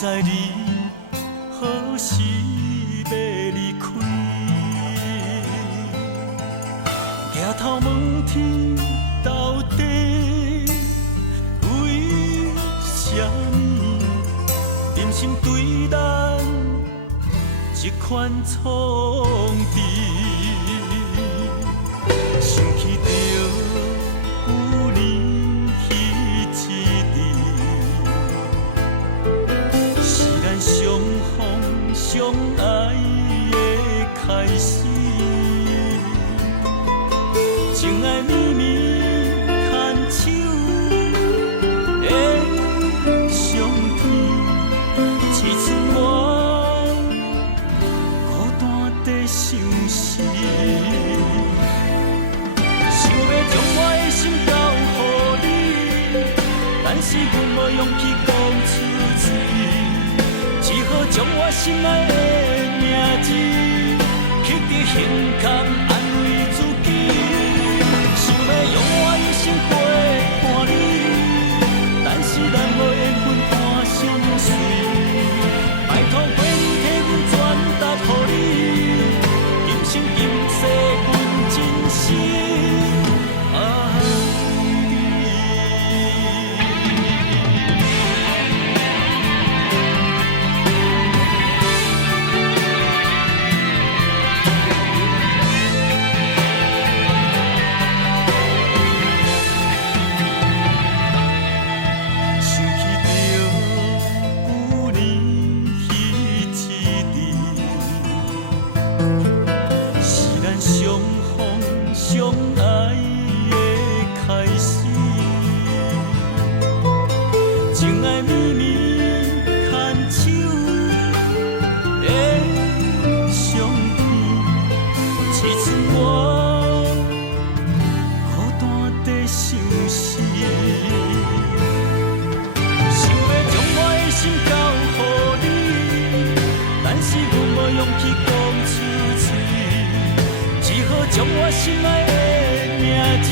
知你何时要离开，抬头问天，到底为什么人心对咱这款创治？想起着旧年彼一日，是咱相逢相爱的开始。情爱绵绵牵手的相片，刺出我孤单在相思。想要将我的心交予你，但是阮无勇气讲出嘴，只好将我心爱的名字刻在胸坎安慰自己。想要用我一生陪伴你，但是咱无缘分伴相随，拜托陪你替阮传达予你，今生今世阮真心。相爱的开始，情爱绵绵牵手的相片，刺出我孤单在相思。想要将我的心交予你，但是阮无勇气讲出嘴，只好将我心爱的名字